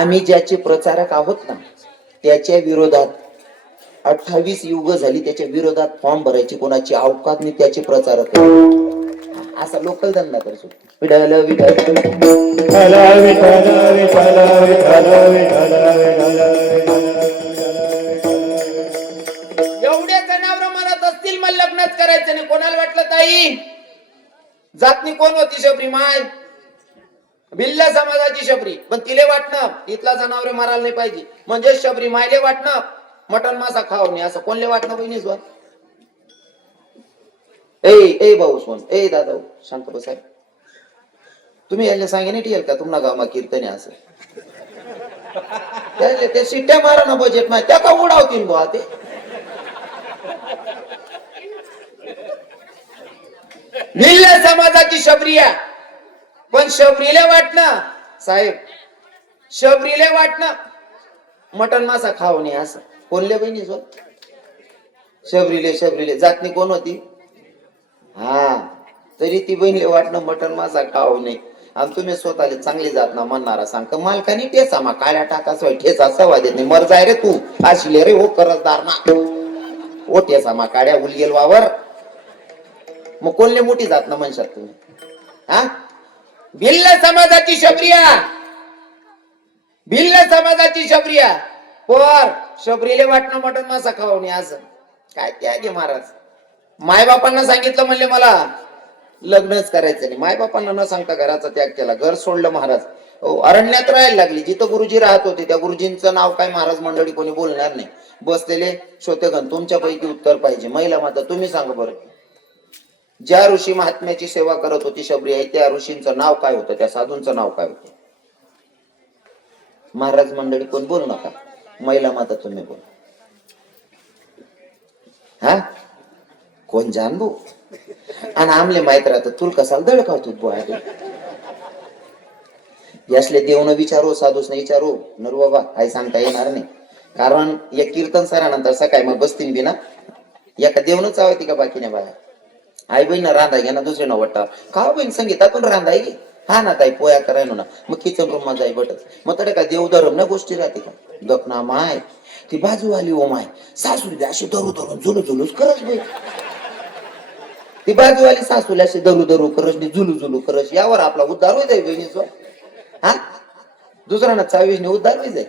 आम्ही ज्याचे प्रचारक आहोत ना, त्याच्या विरोधात 28 युग झाली त्याच्या विरोधात फॉर्म भरायची कोणाची अवकात नाही, त्याचे प्रचारक असा लोकल धंदा करतो. विठ्ठल विठ्ठल विठ्ठल विठ्ठल विठ्ठल विठ्ठल. एवढे जनावर म्हणत असतील मग लग्नच करायचं नाही. कोणाला वाटलं ताई जातनी कोण होती शबरी माय? भिल्ल समाजाची शबरी. पण तिले वाटणं इथला जनावरे मारायला नाही पाहिजे म्हणजे शबरी मायले वाटणं मटण मासा खाऊ नये असं कोणले वाटणं बहिणी स्वर. ए भाऊ सोन ए दादा शांत बसा. तुम्ही यायला सांगे ठेल का तुम्हाला गावमा कीर्तने असं ते शिट्ट्या मारा ना बजेट माहिती त्या का उडावतील बुवा ते. भिल्ल समाजाची शबरिया. पण शबरीले वाटणं साहेब शबरीले वाटणं मटण मासा खाऊ नये असं कोणले बहिणी स्वर. शबरीले जातनी कोण होती? हा तरी ती बहिणीले वाटणं मटण मासा खाऊ नये. आणि तुम्ही स्वतःला चांगली जात ना म्हणणारा सांगता मालकानी ठेसा मा काळ्या टाकासवाय ठेसा सवा देत नाही. मर जाय रे तू आशिले रे हो करजदार ना ओ ठेसा मा काळ्या उलगेल वावर. मग कोणले मोठी जात ना म्हणशात तुम्ही? हा भिल्ल समाजाची शबरिया. भिल्ल समाजाची शबरिया पोर शबरीले वाटणं मटण मासा खाऊ नये असं काय त्याग आहे महाराज. मायबापांना सांगितलं म्हणले मला लग्नच करायचं नाही. मायबापांना न सांगता घराचा त्याग केला. घर सोडलं महाराज. अरण्यात राहायला लागली. जिथं गुरुजी राहत होते त्या गुरुजींचं नाव काय महाराज मंडळी कोणी बोलणार नाही. बसलेले श्रोतेगण तुमच्यापैकी उत्तर पाहिजे. महिला माता तुम्ही सांगा बरं. ज्या ऋषी महात्म्याची सेवा करत होती शबरी आई त्या ऋषींचं नाव काय होतं? त्या साधूंचं नाव काय होतं? महाराज मंडळी कोण बोल नका. महिला माता तुम्ही बोल. हा कोण जाण भाऊ आणि आमले माहित राहत तुल कसाल दळकावतो बुवा. यासले देवनं विचारू साधूस नाही विचारू नर बाबा काही सांगता येणार नाही. कारण या कीर्तन सरानंतर सकाळी मग बसतील बी ना एका देवनच आवडती का बाकी नाही बाया. आई बहीण रांधाय घ्या ना दुसरे न वाटतं का बहीण संगीतातून रांधाय गे. हा ना ताई पोया करायनो ना मग किचन रूम मध्ये जाई बटत मग तडे का देवधर्म ना गोष्टी राहते का. दखना माय ती बाजूवाली ओ माय सासूला अशी धरू धरून झुलू झुलूच करच बाई. ती बाजूवाली सासूला अशी धरू धरू करस झुलू झुलू करस यावर आपला उद्धार होई जाईल बहिणीचा. हा दुसऱ्यांना 24 उद्धार होई जाईल.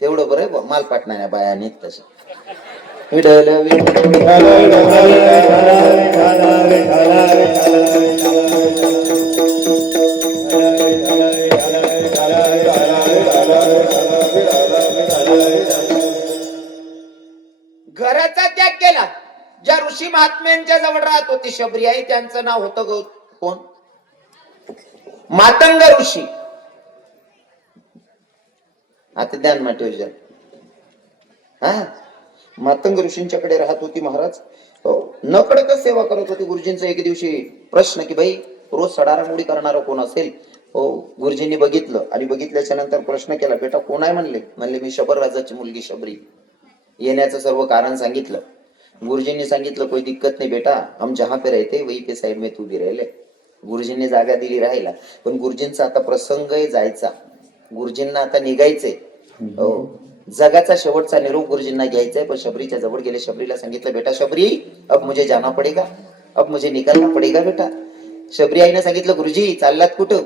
तेवढं बरं आहे माल पाटणाऱ्या बाया नेत तसं. घराचा त्याग केला. ज्या ऋषी महात्म्यांच्या जवळ राहत होती शबरी आई त्यांचं नाव होतं कोण? मातंग ऋषी. आता ध्यान माठेव. हा मातंग ऋषींच्याकडे राहत होती महाराज. नकडक सेवा करत होती. गुरुजींचा एक दिवशी प्रश्न की भाई रोज सडारामुडी करणारं कोण असेल? हो गुरुजींनी बघितलं आणि बघितल्याच्या नंतर प्रश्न केला बेटा कोण आहे? म्हणले मी शबर राजाची मुलगी शबरी. येण्याचं सर्व कारण सांगितलं. गुरुजींनी सांगितलं कोई दिक्कत नाही बेटा हम जहां पे रहते वही पे साइड में तू भी राहिले. गुरुजींनी जागा दिली राहायला. पण गुरुजींचा आता प्रसंग आहे जायचा. गुरुजींना आता निघायचंय. हो जगाचा शेवटचा निरोप गुरुजींना घ्यायचाय. पण शबरीच्या जवळ गेले. शबरीला सांगितलं बेटा शबरी अब मुझे जाना पडेगा अब मुझे निकलना पडेगा बेटा. शबरी आईने सांगितलं गुरुजी चाललात कुठं?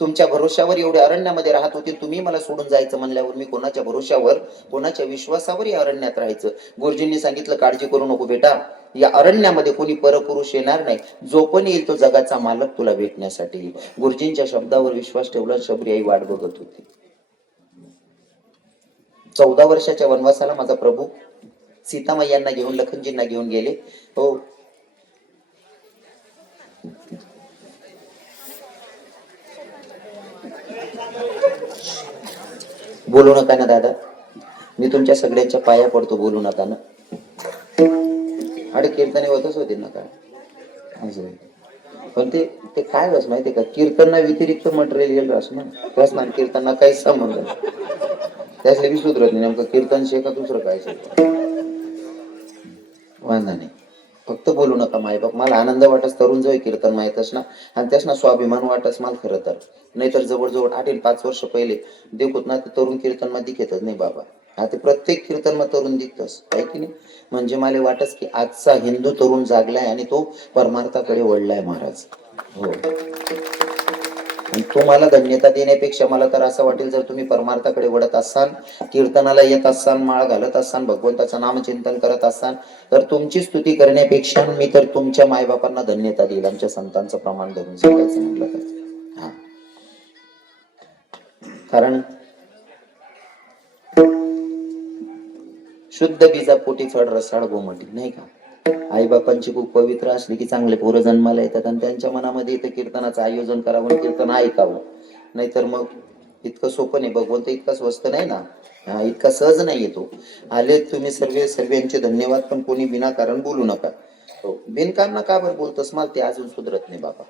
तुमच्या भरोश्यावर एवढ्या अरण्यामध्ये राहत होते तुम्ही मला सोडून जायचं म्हणल्यावर मी कोणाच्या भरोश्यावर कोणाच्या विश्वासावर या अरण्यात राहायचं? गुरुजींनी सांगितलं काळजी करू नको बेटा या अरण्यामध्ये कोणी परपुरुष येणार नाही. जो पण येईल तो जगाचा मालक तुला भेटण्यासाठी. गुरुजींच्या शब्दावर विश्वास ठेवला. शबरी आई वाट बघत होती. 14 वर्षाच्या वनवासाला माझा प्रभू सीतामय्यांना घेऊन लखनजींना घेऊन गेले. हो बोलू नका ना दादा मी तुमच्या सगळ्यांच्या पाया पडतो. बोलू नका ना. अरे कीर्तने होतच होते ना काय असं. पण ते काय बस माहितीये का कीर्तना व्यतिरिक्त मटेरियल रस ना रसना कीर्तना काहीच संबंध नाही. त्यासले विसुद्रत नाही नेमकं कीर्तन शे का दुसरं काय वांधा नाही. फक्त बोलू नका मायबाप. मला आनंद वाटस तरुण जवळ कीर्तन माहितच ना, आणि त्याच ना स्वाभिमान वाटस मला खरं तर. नाहीतर जवळजवळ 8-5 वर्ष पहिले देखूत ना ते तरुण कीर्तन मध्ये दिखेतच नाही बाबा. आता प्रत्येक कीर्तन मध्ये तरुण दिसतस आहे की नाही. म्हणजे मला वाटस की आजचा हिंदू तरुण जागलाय आणि तो परमार्थाकडे वळलाय महाराज. हो, आणि तुम्हाला धन्यता देण्यापेक्षा मला तर असं वाटेल, जर तुम्ही परमार्थाकडे वळत असाल, कीर्तनाला येत असाल, माळ घालत असाल, भगवंताचं नामचिंतन करत असाल, तर तुमची स्तुती करण्यापेक्षा मी तर तुमच्या मायबापांना धन्यता देईल, आमच्या संतांचं प्रमाण धरून सांगायचं म्हटलं तर. हा, कारण शुद्ध बीजा पोटी चढ रसाळ गोमटी, नाही का. आई बापांची खूप पवित्र असली की चांगले पोरं जन्माला येतात, आणि त्यांच्या मनामध्ये इथं कीर्तनाचं आयोजन करावं, कीर्तन ऐकावं. नाहीतर मग इतकं सोपं नाही, भगवंत इतका स्वस्त नाही ना. हा, इतका सहज नाही येतो. आले तुम्ही सर्वांचे धन्यवाद, पण कोणी विनाकारण बोलू नका. हो, बिनकारण का बरं बोलतोस, मला ते अजून सुधरत नाही बाबा.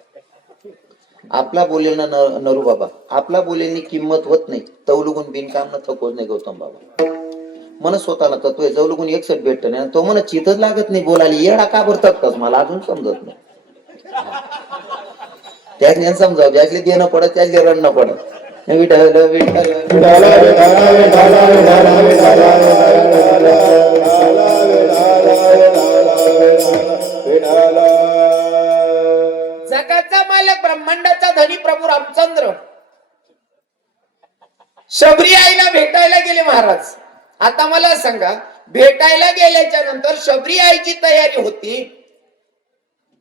आपला बोलेल ना नरू बाबा, आपला बोलेलनी किंमत होत नाही, तवलुगून बिनकारण थकवत नाही गौतम बाबा. मन स्वतःला तत्व आहे, जवळून एकसठ भेटत नाही, तो मन चितच लागत नाही बोलायला. येडा का भरतात मला अजून समजत नाही. त्याने समजावं, ज्याचे देणं पडत त्याचे रणणं पडत. विठाला विठाला जगाचा मालक ब्रह्मांडाचा धनी प्रभू रामचंद्र शबरी आईला भेटायला गेले महाराज. आता मला सांगा, भेटायला गेल्याच्या नंतर शबरी आईची तयारी होती.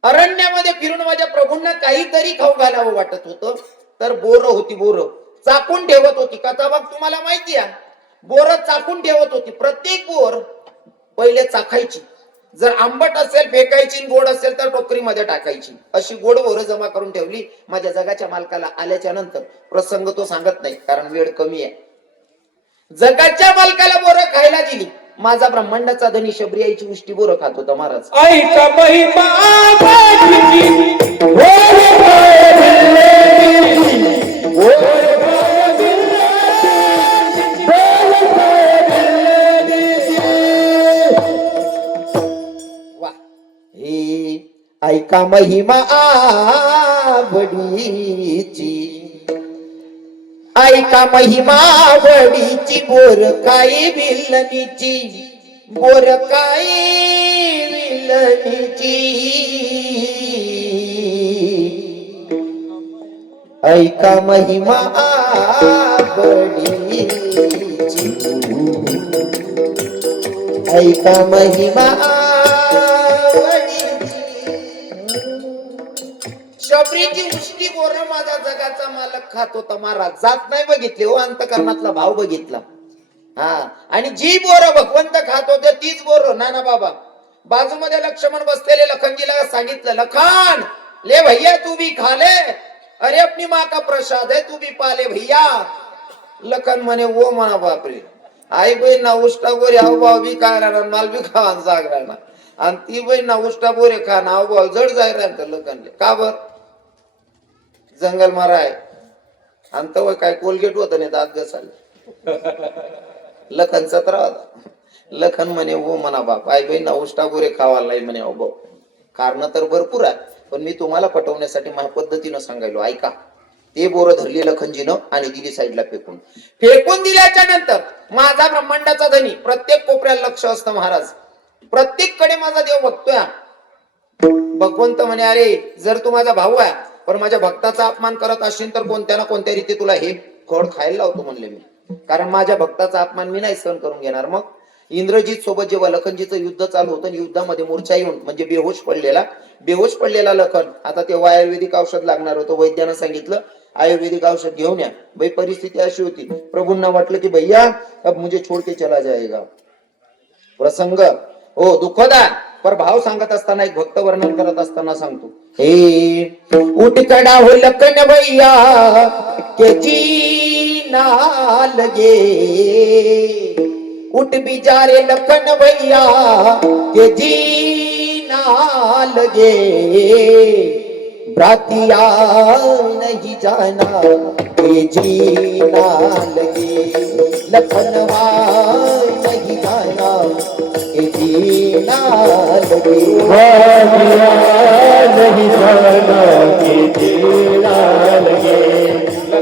अरण्यामध्ये फिरून माझ्या प्रभूंना काहीतरी खाऊ घालावं वाटत होतं. तर बोरं होती, बोरं चाकून ठेवत होती. कथा बघ तुम्हाला माहिती आहे, बोरं चाकून ठेवत होती. प्रत्येक बोर पहिले चाखायची, जर आंबट असेल फेकायची, गोड असेल तर टोकरीमध्ये टाकायची. अशी गोड बोरं जमा करून ठेवली. माझ्या जगाच्या मालकाला आल्याच्या नंतर, प्रसंग तो सांगत नाही कारण वेळ कमी आहे, जगाच्या मालकाला बोरं खायला दिली. माझा ब्रह्मांडाचा धनी शबरी आईची उष्टी बोरं खात होता महाराज. ऐका महिमा ऐका महिमा आवडीची, ऐका महिमा आवडीची, बोर काही विलनीची, बोर काही विलनीची. ऐका महिमा आवडीची, ऐका महिमा शबरीची उष्टी बोरं माझा जगाचा मालक खात होता महाराज. जात नाही बघितले हो, अंतकरणातला भाव बघितला. हा, आणि जी बोरं भगवंत खात होते तीच बोरं नाना बाबा बाजूमध्ये लक्ष्मण बसलेले लखनजीला सांगितलं, लखन ले भैया तू भी खा ले, अरे अपनी माँ का प्रसाद है तू भी पाले भैया. लखन म्हणे वो म्हणा बापरे, आई बहीण ना उष्टा बोरे हाव भाव बी काय राहणार, माल बी खावा जाग राहणार, आणि ती बहीण ना उष्टा बोरे खा ना हाव भाव जड जाय राहतं लखनले. का बर, जंगल माराय आणि तव काय कोलगेट होत नाही दात घसाले. लखनचा त्रास. लखन म्हणे हो म्हणा बाप, आई बहीण उष्टा बोरे खावाला म्हणे. अहो भाऊ, कारण तर भरपूर आहे, पण मी तुम्हाला पटवण्यासाठी माझ्या पद्धतीनं सांगायलो. ऐका, ते बोरं धरली लखनजीनं आणि दिली साईडला फेकून. फेकून दिल्याच्या नंतर माझा ब्रह्मांडाचा धनी प्रत्येक कोपऱ्याला लक्ष असतं महाराज, प्रत्येक कडे माझा देव बघतोय. भगवंत म्हणे, अरे जर तू माझा भाऊ आहे पण माझ्या भक्ताचा अपमान करत असशील तर कोणत्या ना कोणत्या रीती तुला हे फळ खायला लावतो म्हणले मी, कारण माझ्या भक्ताचा अपमान मी नाही सहन करून घेणार. मग इंद्रजीत सोबत जेव्हा लखनजीचं युद्ध चालू होतं, युद्धामध्ये मूर्छा येऊन म्हणजे बेहोश पडलेला लखन, आता तेव्हा आयुर्वेदिक औषध लागणार होतं. वैद्यानं सांगितलं आयुर्वेदिक औषध घेऊन या. भाई परिस्थिती अशी होती, प्रभूंना वाटलं की भैया अब मुझे छोड़ के चला जाएगा. प्रसंग हो दुःखदा, पर भाव सांगत असताना एक भक्त वर्णन करत असताना सांगतो, हे उठ खड़ा हो लखन भैया के जी ना लगे, उठ भी जा रे लखन भैया के जी ना लगे, ब्रातिया नहीं जाना के जी ना लगे, लखनवा नहीं जाना के जी जीना लगे, वादिया नहीं जाना कि जीना लगे,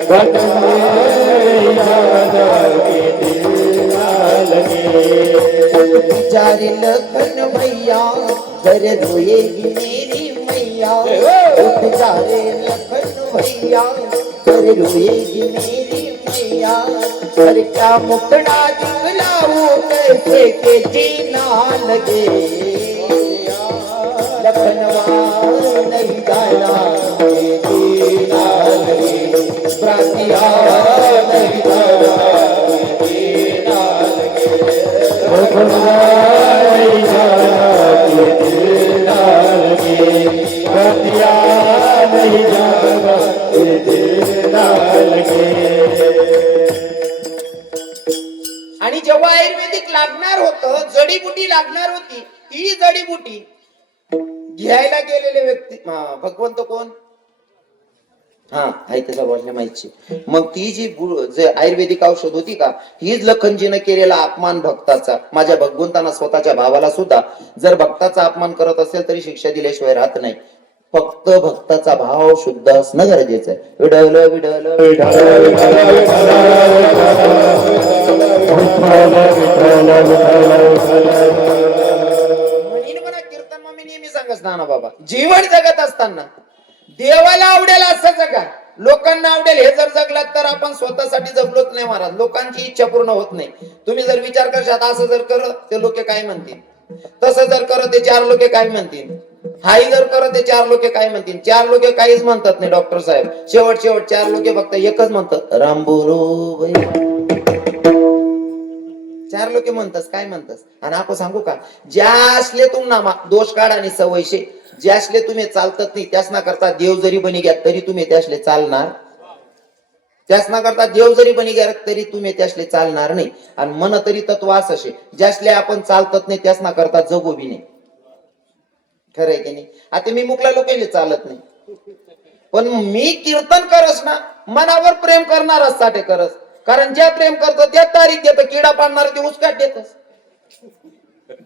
वक्त नहीं जाना कि जीना लगे। जारे लखन भैया कर रोएगी मेरी मैया, उठ जा रे लखन भैया कर रोएगी मेरी मैया, पर क्या मुकड़ा दिखलाऊं कैसे के जीना लगे, लखनवा नहीं जाना के जीना लगे, प्रातिया नहीं जाना के जीना लगे, नहीं जाना कि जीना लगे, वादिया नहीं जाना कि जीना लगे। आणि जेव्हा आयुर्वेदिक लागणार होतं, जडीबुटी लागणार होती, ती जडीबुटी घ्यायला गेलेले व्यक्ती भगवंत कोण? हा आहे त्याचा बोलण्या माहिती. मग ती जी आयुर्वेदिक औषध होती का, हीच लखनजीनं केलेला अपमान भक्ताचा. माझ्या भगवंतांना स्वतःच्या भावाला सुद्धा जर भक्ताचा अपमान करत असेल तरी शिक्षा दिल्याशिवाय राहत नाही. फक्त भक्ताचा भाव शुद्ध असणं गरजेचं आहे. विडवलं विडवलं म्हणून म्हणा कीर्तन मग मी नेहमी सांगत ना बाबा, जीवन जगत असताना देवाला आवडेल असं जगा, लोकांना आवडेल हे जर जगलात तर आपण स्वतःसाठी जगलोच नाही महाराज. लोकांची इच्छा पूर्ण होत नाही. तुम्ही जर विचार करशात असं जर कर ते लोक काय म्हणतील, तसं जर करत ते चार लोक काय म्हणतील, हाही जर करत ते चार लोक काय म्हणतील. चार लोक काहीच म्हणतात नाही डॉक्टर साहेब, शेवट चार लोक फक्त एकच म्हणतात, राम बोलो बाई. चार लोक म्हणतास काय म्हणतास. आणि आपण सांगू का, ज्या असले तुम्हाला दोष काढ आणि सवयशे, ज्यासले तुम्ही चालतात नाही त्यासना करता देव जरी बनी घ्या तरी तुम्ही त्यासले चालणार, त्यासना करता देव जरी बनी घ्या तरी तुम्ही त्यासले चालणार नाही. आणि मन तरी तत्व असे, ज्यासले आपण चालतात नाही त्यासना करता जगो बी नाही. खरंय की नाही. आता मी मुकला लोकांनी चालत नाही, पण मी कीर्तन करस ना मनावर प्रेम करणारच साठी करस. कारण ज्या प्रेम करतो त्या तारीख देतो, किडा पाडणार ते उसकाट देतस.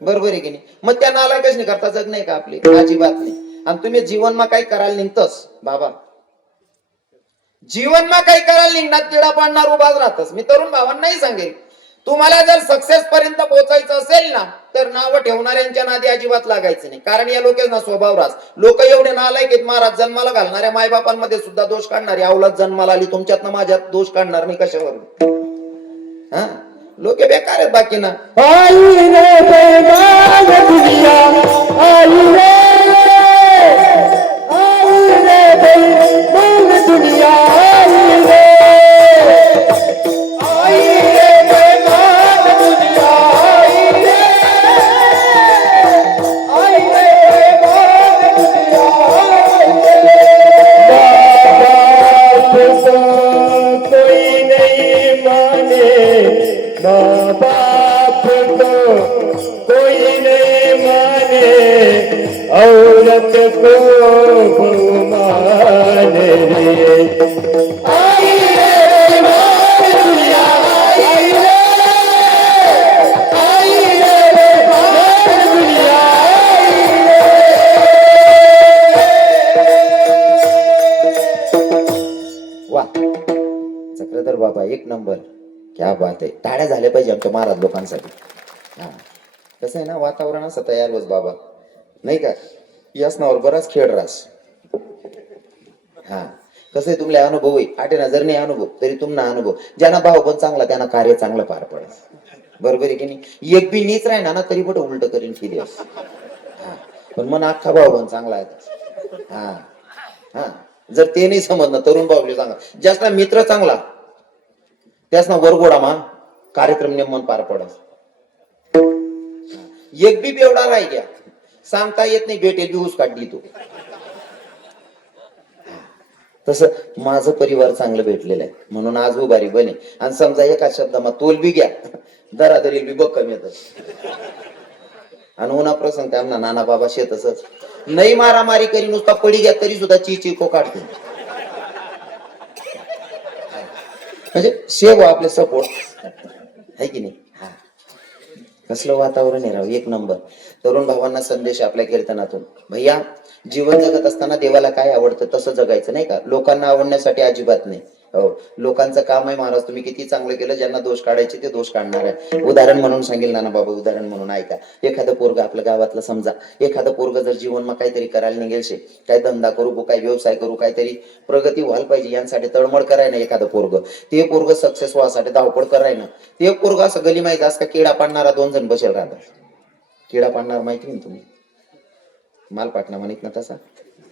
बरोबर आहे की नाही. मग त्या नालायकच नाही करता जग नाही का आपली, अजिबात नाही. आणि तुम्ही जीवनमा काही करायला निघतस बाबा, जीवनमा काही करायला निघणार किडा पाडणार उभाच राहतस. मी तरुण भावांनाही सांगेल, तुम्हाला जर सक्सेस पर्यंत पोहोचायचं असेल ना तर नाव ठेवणाऱ्यांच्या नादी अजिबात लागायचं नाही. कारण या लोकांना स्वभाव रास. लोक एवढे नालायक आहेत महाराज, जन्माला घालणाऱ्या मायबापांमध्ये सुद्धा दोष काढणारी अवलाद जन्माला आली, तुमच्यात माझ्यात दोष काढणार नाही कशावर. हा लोक बेकार आहेत बाकी ना. आई रे बेईमान दुनिया, आई रे बेईमान दुनिया, आई रे बेईमान दुनिया, आई रे बेईमान दुनिया, बाप को कोई नहीं माने, माँ बाप को कोई नहीं माने, औरत को बहू माने रे। आई रे बेईमान दुनिया, आई रे बेईमान दुनिया, आई रे। वा चक्रधर बाबा एक नंबर, क्या बात आहे. टाळ्या झाल्या पाहिजे आमच्या महाराज लोकांसाठी. हा कसं आहे ना, वातावरण असं तयार होस बाबा नाही का, यासनावर बराच खेळ रास. हा कसं आहे, तुमला अनुभव आहे. आठे नजर नाही अनुभव तरी तुमना अनुभव. ज्यांना भाव पण चांगला त्यांना कार्य चांगलं पार पडस. बरोबर आहे की नाही. एक बी नीच राहिना ना तरी कुठं उलट करीन की दिवस. हा पण मन अख्खा भाव पण चांगला आहे. हा हा जर ते नाही समजणं तरुण भाऊले सांगा, जास्त मित्र चांगला त्यास ना वरगोडा मा कार्यक्रम नेमून पार पडस. एक बी बेवडा राही घ्या सांगता येत नाही, भेटेल बी काढली तो. तसं माझं परिवार चांगलं भेटलेलं आहे म्हणून आज उभारी बने. आणि समजा एका शब्दामा तोल बी घ्या दरादरी बी बक्कम येत. आणि उन्हा प्रसंग त्यांना नाना बाबा शेतच नाही मारामारी करी नुसता पडी घ्या तरी सुद्धा चिको काढते. म्हणजे शेव आपले सपोर्ट आहे की नाही. कसलं वातावरण आहे राव, एक नंबर. तरुण भावांना संदेश आपल्या कीर्तनातून, भैया जीवन जगत असताना देवाला काय आवडतं तसं जगायचं, नाही का? लोकांना आवडण्यासाठी अजिबात नाही. हो, लोकांचं काम आहे महाराज, तुम्ही किती चांगलं केलं, ज्यांना दोष काढायचे ते दोष काढणार आहे. उदाहरण म्हणून सांगेल नाना बाबा, उदाहरण म्हणून ऐका. एखादं पोरग आपल्या गावातलं समजा, एखादं पोरग जर जीवन मग काहीतरी करायला निघेल शे, काय धंदा करू, काय व्यवसाय करू, काहीतरी प्रगती व्हायला पाहिजे यांसाठी तळमळ कराय ना एखादं पोरग, ते पोरग सक्सेस व्हायसाठी धावपळ कराय ना. ते पोरग असं गली माहिती असं का किडा पाडणारा 2 जण बसेल राहतात. किडा पाडणार माहिती ना तुम्ही, माल पाटणा म्हणत ना तसा.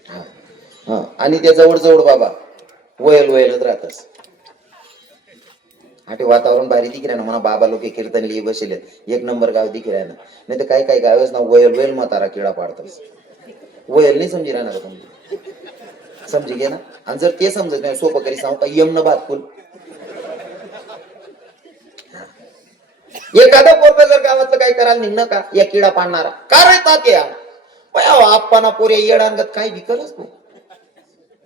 हा हा, आणि त्या जवळ जवळ बाबा वयल वयलच राहतस. हा, ते वातावरण भारी दिख ना म्हणा, बाबा लोक कीर्तन लिहि बसले, एक नंबर गाव दिख ना. नाही तर काय काय गावच ना वयल वयल म्हातारा किडा पाडतस. वयल नाही समजी राहणार तुम्ही, समजी घे ना. आणि जर ते समजत नाही, सोपं करी सांगू का, यमन भातकुल. एखादा पोरग जर गावातलं काही करायला निघणं का, या किडा पाडणारा का रे तात्या, आप्पाना पोरे येडांगत काय विकलच तू.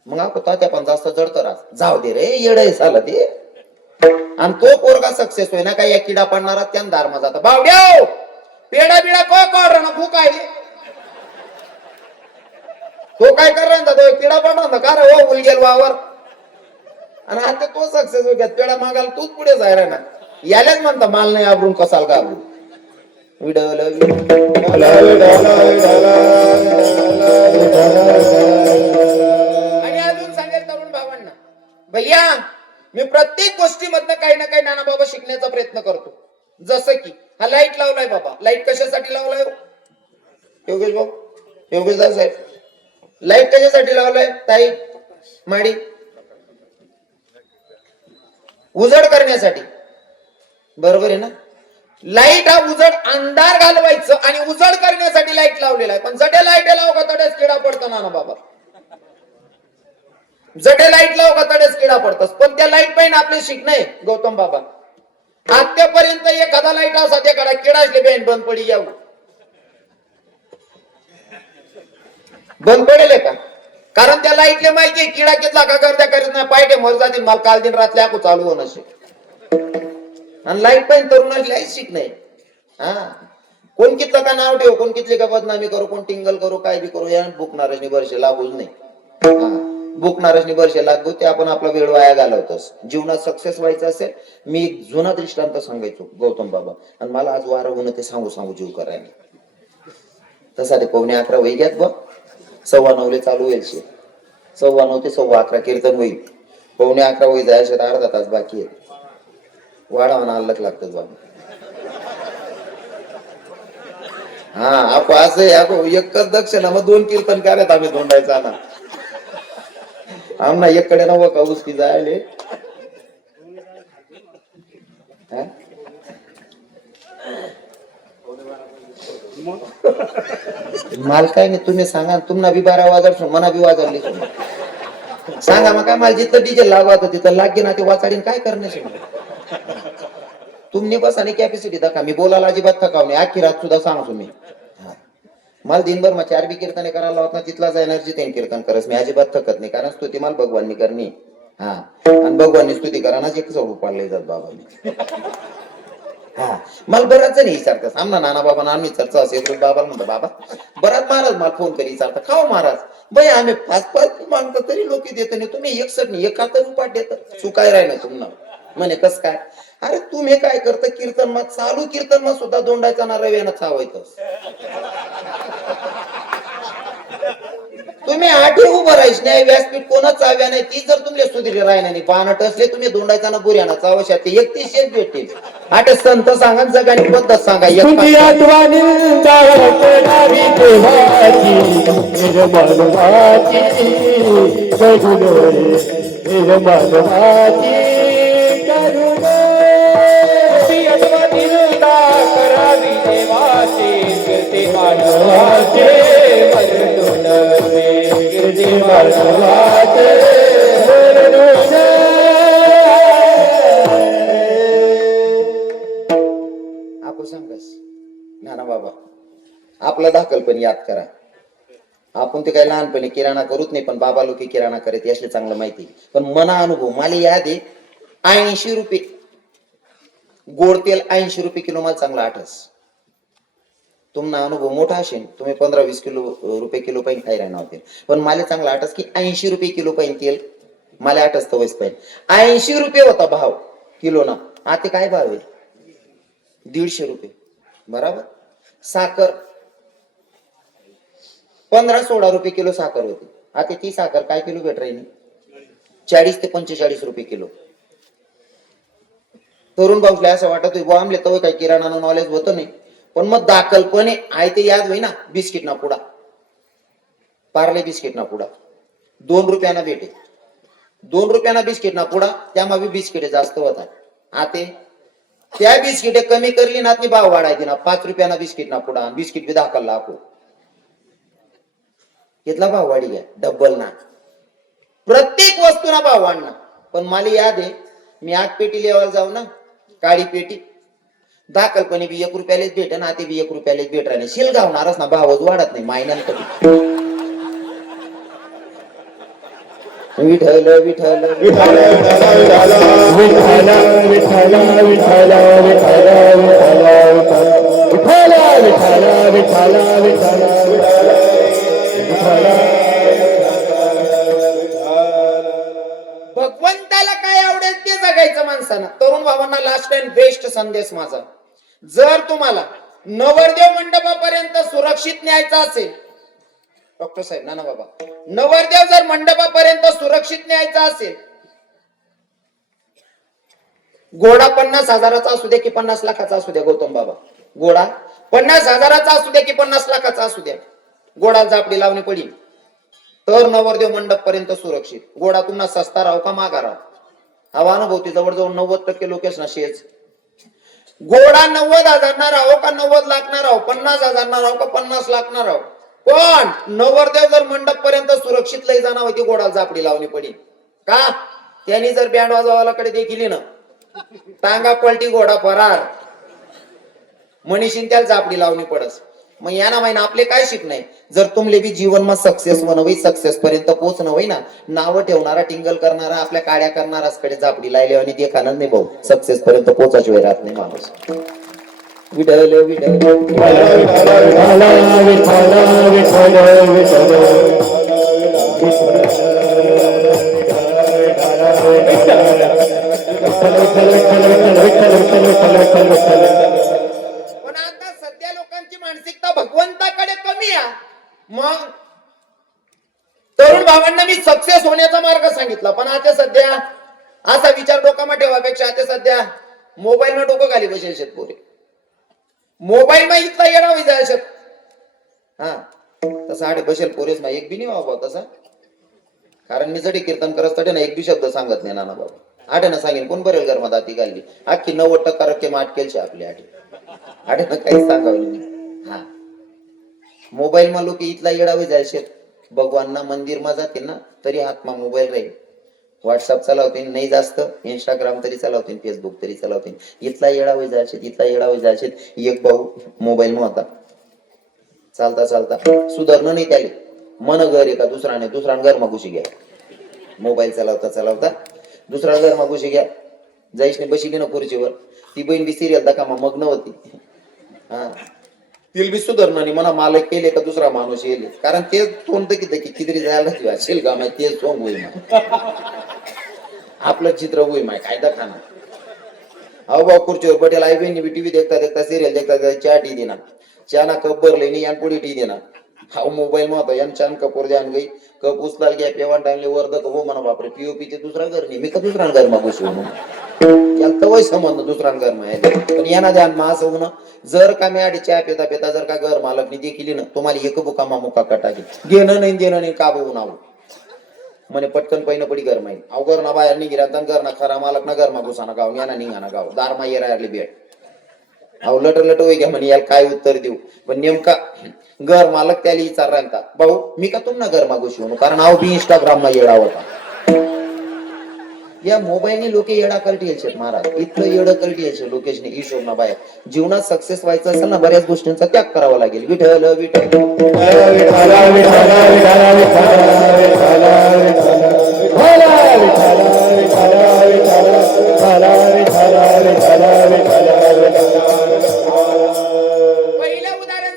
मग आपण तात्या पण जास्त जडत राहा, जाऊ दे रे येड झालं ते. आणि तो पोरगा सक्सेस होय ना, काय या किडा पाडणारा त्यान दारमा जाता, बावड्या पेडा बिडा कोण ना भूक आहे. तो काय करणार, तो किडा पाडणार का रे, हो उलगेल वावर. आणि आता तो सक्सेस होत, पेडा मागायला तूच पुढे जायला ना. यालाच म्हणता माल नाही आवरून कसाल घाबरून. आणि अजून सांगेल तरुण भावांना, भैया मी प्रत्येक गोष्टीमधनं काही ना काही नाना बाबा शिकण्याचा प्रयत्न करतो. जसं की हा लाईट लावलाय बाबा, लाईट कशासाठी लावलाय योगेश भाऊ, योगेश दास साहेब, लाईट कशासाठी लावलाय ताई माडी, उजड करण्यासाठी, बरोबर आहे ना. लाईट हा उजड अंधार घालवायचं आणि उजड करण्यासाठी लाईट लावलेला आहे. पण जडे लाईट लाव का तडेच किडा पडतो ना बाबा, जडे लाईट लाव का तडेच किडा पडतस. पण त्या लाईट पाहिजे आपले शिकणे गौतम बाबा, आतापर्यंत एखादा लाईट असा त्याकडे किडा असले बेन बंद पडी जाऊ, बंद पडेल का? कारण त्या लाईटले माहिती किडा कितला का करता करीत नाही, पायटे मर जातील, मला काल दिन रात्री आखू चालू होणं शे. आणि लाईट पाहिजे तरुणाची लाईट शिक नाही. हा, कोण कितलं का नाव ठेव, कोण कितली का बदनामी करू, कोण टिंगल करू, काय बी करू, या बुकणारच नि वर्षे लागूच नाही. हा, बुकणारच नि वर्षे लागू, ते आपण आपला वेळ वाया घालवतोस. जीवनात सक्सेस व्हायचं असेल, मी जुना दृष्टांत सांगायचो गौतम बाबा, आणि मला आज वारं होणं ते सांगू सांगू जीव करायला. तसा ते 11:15 वही घ्यात बघ, 9:15 चालू होईल शे, 9:15 ते 11:15 कीर्तन होईल. 11:15 वही जायचे तर अर्धा तास बाकी आहे. वाढावना अल्लक लागतं बाबा. हा, आपण असं आपण एकच दक्षिणा मग 2 कीर्तन करायत आम्ही धोंडायचा ना. आमना एककडे नव का उसकी जायले. माल काय नाही, तुम्ही सांगा, तुम्हाला बी 12 वाजल, मना बी वाजवली सांगा. मग काय मला जिथं डीजे लागवत तिथं लागे ना, ते वाचाडीन काय करण्याचे. तुम्ही बस आणि कॅपॅसिटी दाखवा, मी बोलायला अजिबात थकाव नाही, अख्खी रात सुद्धा सांगतो मी. मला दिनभर मग 4 बी कीर्तने करायला होत ना, तिथलाच एनर्जी त्यांनी कीर्तन करस, मी अजिबात थकत नाही. कारण स्तुती मला भगवाननी करणी. हा, आणि भगवाननी स्तुती करानाच एक स्वरूप पाडले जात बाबा. हा, मला बराच जण विचारतात, आमना नाना बाबा आम्ही चर्चा असेल बाबा म्हणतो, बाबा बराच महाराज मला फोन करी विचारता, खाओ महाराज बाई आम्ही 5-5 मागतो तरी लोक देत नाही, तुम्ही 61 नाही 71 उपाट देत, चुकाय राहिलं तुम्हाला. म्हणे कस काय, अरे तुम्ही काय करता, कीर्तन मग चालू कीर्तन मग सुद्धा दोंडायचा ना रव्यानं चावायचं. तुम्ही आठी उभं राहीस नाही, व्यासपीठ कोणाच चाव्या नाही, ती जर तुमले सुधीर राहिना नाही, बाणट असले तुम्ही दोंडायचा ना बुऱ्याना चावशा, ते 31 भेटतील. आठ संत सांगा, जगाने पद्धत सांगा. तुझी आठवणींचा होणारी देवाची निर्मलवाची करुणे, निर्मलवाची करुणे. तुझी आठवणींचा करावी देवाची कीर्ती मानवाचे वर्णन, कीर्ती मानवाचे वर्णन. सांगस नाना बाबा, आपला दाखलपणी याद करा. आपण ते काही लहानपणी किराणा करूच नाही, पण बाबा लोक किराणा करत यासले चांगलं माहिती. पण मना अनुभव मला याद आहे, 80 रुपये गोड तेल 80 रुपये किलो मला चांगला आठस. तुम्हाला अनुभव मोठा असेल, तुम्ही 15-20 किलो रुपये किलो पाहिजे खायला नव्हते, पण मला चांगला आठस की 80 रुपये किलो पाहिजे तेल मला आठस तवच पाहिजे. 80 रुपये होता भाव किलो ना. आता काय भाव आहे? 150 रुपये. बराबर. साखर 15-16 रुपये किलो साखर होती. आता ती साखर काय किलो भेट राहिली? 40 ते 45 रुपये किलो. तरुण भाऊला असं वाटत होय आमले तव काही किराणा नॉलेज होतं नाही, पण मग दाखलपणे आहे ते याद होई ना. बिस्किट ना पुडा, पार्ले बिस्किट ना पुडा 2 रुपयाना भेटे. 2 रुपयाना बिस्किट ना पुडा, त्यामध्ये बिस्किट जास्त होता. आता त्या बिस्किट कमी करली ना ती भाव वाढायची ना. 5 रुपयाना बिस्किट ना पुडा, बिस्किट बी दाखल आपण कितला भाव वाढी घ्या डब्बल ना. प्रत्येक वस्तूना भाव वाढणार. पण मला याद आहे मी 8 पेटी लेवल जाऊ ना, काळी पेटी दाखलपणे बी 1 रुपयालाच भेट ना. ते बी 1 रुपयालाच भेट राहिले. शिलगावणारच ना, भावच वाढत नाही मायन्यान कधी. विठ्ठल विठ्ठल विठ्ठल विठ्ठल विठ्ठल विठ्ठल विठ्ठल विठ्ठल विठ्ठल भगवंताला काय आवडेल ते जगायचं माणसानं. तरुण भावांना लास्ट अँड बेस्ट संदेश माझा, जर तुम्हाला नवरदेव मंडपापर्यंत सुरक्षित न्यायचा असेल, डॉक्टर साहेब ना बाबा, नवरदेव जर मंडपापर्यंत सुरक्षित न्यायचा असेल, घोडा 50,000चा असू द्या की 50 लाखाचा असू द्या, गौतम बाबा घोडा 50,000चा असू द्या की 50 लाखाचा असू द्या, घोडा जापडी लावणी पडी तर नवरदेव मंडप पर्यंत सुरक्षित. घोडा तुम्हाला सस्ता राहू का मागा राहू, हा अनुभवती जवळजवळ 90% लोकेश ना शेज. घोडा 90,000 ना राहो का 90 लाख ना राहो, 50,000 ना राहो का 50 लाख ना राहो, पण नवरदेव जर मंडप पर्यंत सुरक्षित लई जाणार होती, घोडा जापडी लावणी पडी. का? त्यांनी जर बँड वाजवायलाकडे देखील ना टांगा पलटी घोडा फरार, मनीषीन त्याला जापडी लावणी पडस. मग या ना माहिना आपले काय शिकणे, जर तुमले बी जीवन मा सक्सेस बनवई, सक्सेस पर्यंत पोहोचणं होई ना, नाव ठेवणारा टिंगल करणारा आपल्या काड्या करणाराच कडे जापडी लायले आणि ते खानच नाही भाऊ, सक्सेस पर्यंत पोहोचायची वेळ राहत नाही माणूस. विठ्ठल विठ्ठल पण आता सध्या लोकांची मानसिकता भगवंताकडे कमी आहे. मग तरुण भावांना मी सक्सेस होण्याचा मार्ग सांगितला, पण आता सध्या असा विचार डोकामध्ये ठेवापेक्षा आता सध्या मोबाईल मध्ये डोकं खाली बसेल शेतपोरे, मोबाईल मध्ये इथला येणा होई जाय शेत. हा तसा आडे बसेल पोरेस ना एक बी नाही बाबा तसा, कारण मी जडी कीर्तन करत ना एक बी शब्द सांगत नाही नाना बाबा. आठे सांगेन कोण बरेल घर मध्ये आती घालली अख्खी 90% रक्कम अटकेलची आपली आठे काही सांगावली नाही. हा मोबाईल मा लोक इथला येडावे जायचे, भगवानना मंदिर मा जाते ना तरी हातमा मोबाईल राहील, व्हॉट्सअप चालवते नाही जास्त, इंस्टाग्राम तरी चालवते, फेसबुक तरी चालवते, इथला येडावे जायचे इथला येडावे जायचे. एक भाऊ मोबाईल मा होता, चालता चालता सुधारणं नाही त्याले, मन घर आहे का दुसराने दुसरा घर मागुशी घ्या, मोबाईल चालवता चालवता दुसरा घर मागुशी घ्या, जायशने बसली ना खुर्चीवर, ती बहीण बी सिरियल दाखा मग्न होती. हा तिल बी सुधारणं नाही म्हणा मालक केले का दुसरा माणूस येले, कारण ते कोणतं किती जायला असेल का माहिती तेच सोंग होई माय आपलं चित्र होई माय काय दाखा. अहो भाऊ खुर्चीवर पटेल आई बहिणी बी टीव्ही देखता देखता सिरियल देखता चहा टी देना, चहा कप भरले नाही यान पुढे टी देना. हा मोबाईल मध्ये यान छान कपूर द्यान गई कप उचलाल घ्या पेवान टाइमले वर हो म्हणा बापरे पीओपी ते दुसरा घर नाही, मी का दुसरा घर मागू शकू याला तवय संबंध दुसरा घर माहिती. पण यांना ध्यान मा असं होणं, जर का मी आधी चहा पेता पेता जर का घर मालकनी देखील ना तुम्हाला एक बुका मुका कटाकी घेणं नाही का बघून आहो म्हणे पटकन पहिलं पडी घर माहीत अव घर ना बाहेर निघिरा घर ना खरा मालक ना घर मा घुसाना गाव याना निघाना गाव दार मा येरायरली भेट अहो लट होई घ्या म्हणे याला काय उत्तर देऊ. पण नेमका घर मालक त्याला विचार का भाऊ मी का तुम ना घर मागू शिवू, कारण अहो बी इंस्टाग्राम मा येडा होता. या मोबाईलने लोक येडा करटी यायचे महाराज, इतकं येडं करटी यायचे लोकेशने हिशोब ना बाहेर. जीवनात सक्सेस व्हायचं असेल ना बऱ्याच गोष्टींचा त्याग करावा लागेल. विठ्ठल विठ्ठल पहिलं उदाहरण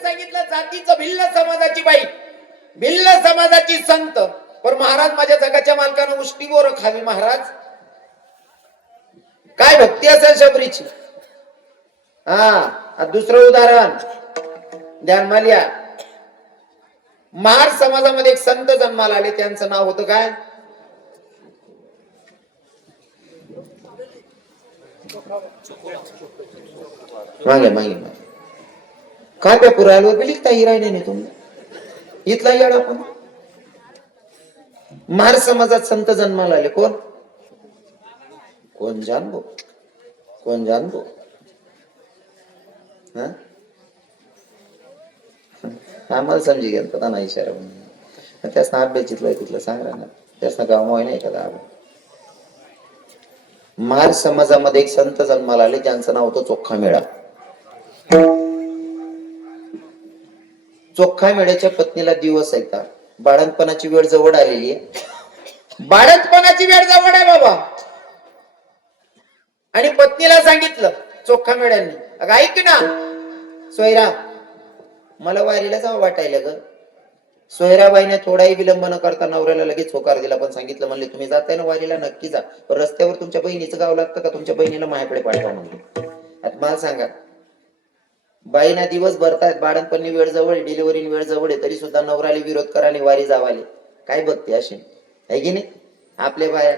भिल्ल समाजाची संत. पण महाराज माझ्या जगाच्या मालकानं उष्टी बोर खावी महाराज. काय भक्ती असेल शबरीची. हा दुसरं उदाहरण ध्यान लिहा. महार समाजामध्ये एक संत जन्माला आले, त्यांचं नाव होतं काय? मागे मागे मागे काय त्या पुरायला लिखता हिरायने नाही तुम्ही इथला येड. आपण महार समाजात संत जन्माला आले. कोण कोण जानबो, कोण जानबो. आम्हाला समजी गेल पता नाही इशारा म्हणून. त्यासना अभ्यास जिथलं तिथलं सांगा ना. त्यासना गाव मोय नाही का. महार समाजामध्ये एक संत जन्माला आले, ज्यांचं नाव होतं चोखा मेळा. चोखा मेळ्याच्या पत्नीला दिवस येतात. बाळंतपणाची वेळ जवळ आलेली आहे. बाळंतपणाची वेळ जवळ आहे बाबा. आणि पत्नीला सांगितलं चोखा मेळ्यांनी, अगं ऐक ना सोयरा, मला वारीला जावं वाटायला ग. सोयराबाईने थोडाही विलंब न करता नवऱ्याला लगेच होकार दिला. पण सांगितलं म्हणले तुम्ही जाताय ना वारीला, नक्की जा. पण रस्त्यावर तुमच्या बहिणीचं गाव लागतं का, तुमच्या बहिणीला माझ्याकडे पाठवा म्हणले. आता मला सांगा, बाईना दिवस भरतायत, बाळणपणी वेळ जवळ, डिलिव्हरी वेळ जवळ आहे, तरी सुद्धा नवराली विरोध कराने वारी जावाले. काय बघते अशी आहे की नाही. आपल्या बाया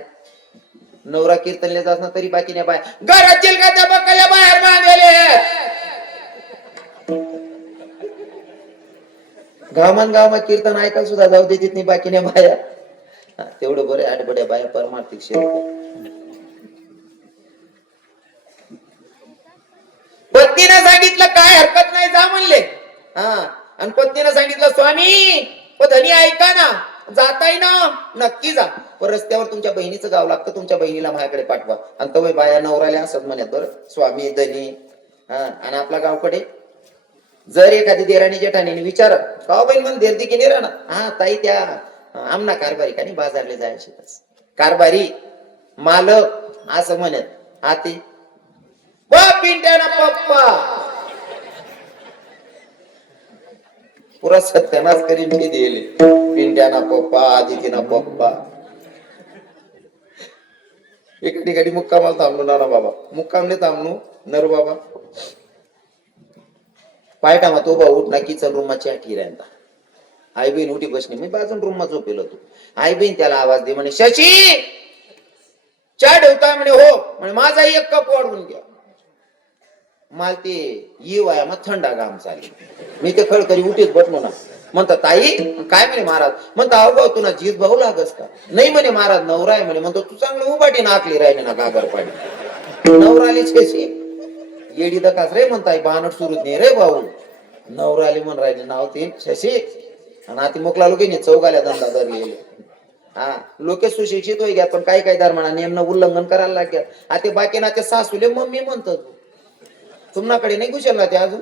नवरा कीर्तनले जात ना, तरी बाकी नाही बाया घरातील का त्या बकल्या बाहेर बांधलेले. गावान गावात कीर्तन ऐकायला सुद्धा जाऊ देत नाही बाकी नाही बाया. तेवढं बरं आठवड्या बाया परमार्थिक सेवा. पत्नीने सांगितलं काय हरकत नाही जा म्हणले. आणि पत्नीने सांगितलं स्वामी धनी ऐका ना, जाताय ना नक्की जा, पण रस्त्यावर तुमच्या बहिणीचं गाव लागतं, तुमच्या बहिणीला माझ्याकडे पाठवा. आणि तो बाया नवराल्या असत म्हणत बरं स्वामी धनी. आणि आपल्या गावकडे जर एखादी देराणी जेठाणी विचार का बहीण म्हण देरती की नाही राहणार. हा ताई त्या आमना कारभारी का नाही बाजारले जायचे कारभारी मालक असं म्हणत. आते पिंट्याना पप्पा पुरा सत्यानाश करीन मी दिले. पिंट्याना पप्पा आदितीना पप्पा. एका ठिकाणी मुक्कामाला थांबलो ना बाबा, मुक्कामने थांबलो नर बाबा पायटामा तो बा उठला किचन रूमाची आठी राहता. आई बहीण उठी बसली, मी बाजून रूम मा झोपेल होतो. आई बहीण त्याला आवाज दे म्हणे शशी चहा ठेवताय म्हणे. हो म्हणे माझा एक कप वाढवून घ्या. मला ते येवाया मग थंडा घाम चालली. मी ते खळकरी उठीच बसलो ना. म्हणता ताई काय म्हणे महाराज. म्हणता अहो भाऊ तुला जीत भाऊ लागस का. नाही म्हणे महाराज नवरा आहे म्हणे. म्हणतो तू चांगलं उभाटी नाकली राहिले ना गागर पाडी. नवराली शशी येडी दकास रे म्हणताय बानट सुरूच नाही रे भाऊ. नवराली म्हण राहिले नाव ते शशी. आणि आता मोकला लोक चौगाल्या धंदा धरलेले. लोके सुशिक्षित होई घ्या, पण काही काही धर्माना नियम उल्लंघन करायला लागल्या. आता बाकी ना ते सासूले मम्मी म्हणतात. तुम्हाकडे नाही घुसला ते अजून.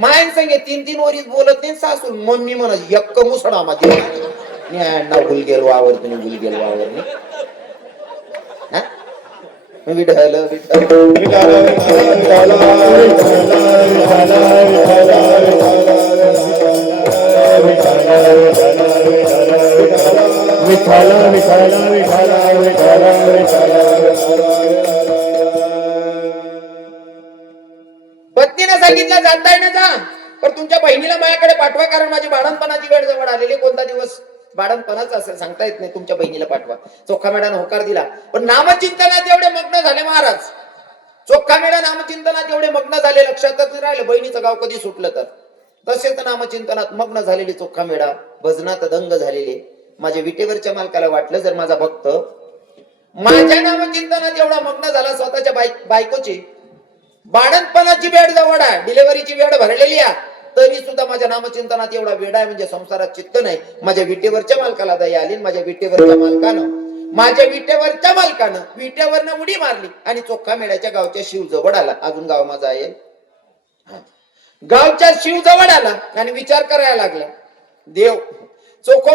मायन संगे 3-3 वरीच बोलत नाही. सासू मम्मी म्हणा यक्क मुसडा मध्ये भूल गेल वावर तुम्ही भूल गेल वावर नाही. विठ्ठल पत्नीने सांगितलं जाताय ना जा, पण तुमच्या बहिणीला माझ्याकडे पाठवा, कारण माझी बाळंतपणाची वेळ जवळ आलेली. कोणता दिवस बाळंतपणाचा असेल सांगता येत नाही. तुमच्या बहिणीला पाठवा. चोखा मेढाने होकार दिला. पण नामचिंतनात एवढे मग्न झाले महाराज. चोखा मेढा नामचिंतनात एवढे मग्न झाले, लक्षातच राहिलं बहिणीचं गाव कधी सुटलं तर. तसेच नामचिंतनात मग्न झालेली चोखा मेढा, भजनात दंग झालेले. माझ्या विटेवरच्या मालकाला वाटलं जर माझा भक्त माझ्या नामचिंतनात एवढा मग्न झाला, स्वतःच्या बायकोची बाळंतपणाची वेळ जवळ आहे, डिलिव्हरीची वेळ भरलेली आहे, तरी सुद्धा माझ्या नामचिंतनात एवढा वेळ आहे, म्हणजे संसारात चित्त नाही. माझ्या विटेवरच्या मालकाला दया आली. माझ्या विटेवरच्या मालकानं विटेवरनं उडी मारली आणि चोखा मेळ्याच्या गावच्या शिव जवळ आला. अजून गाव माझा आहे. गावच्या शिव जवळ आला आणि विचार करायला लागला, देव चोखो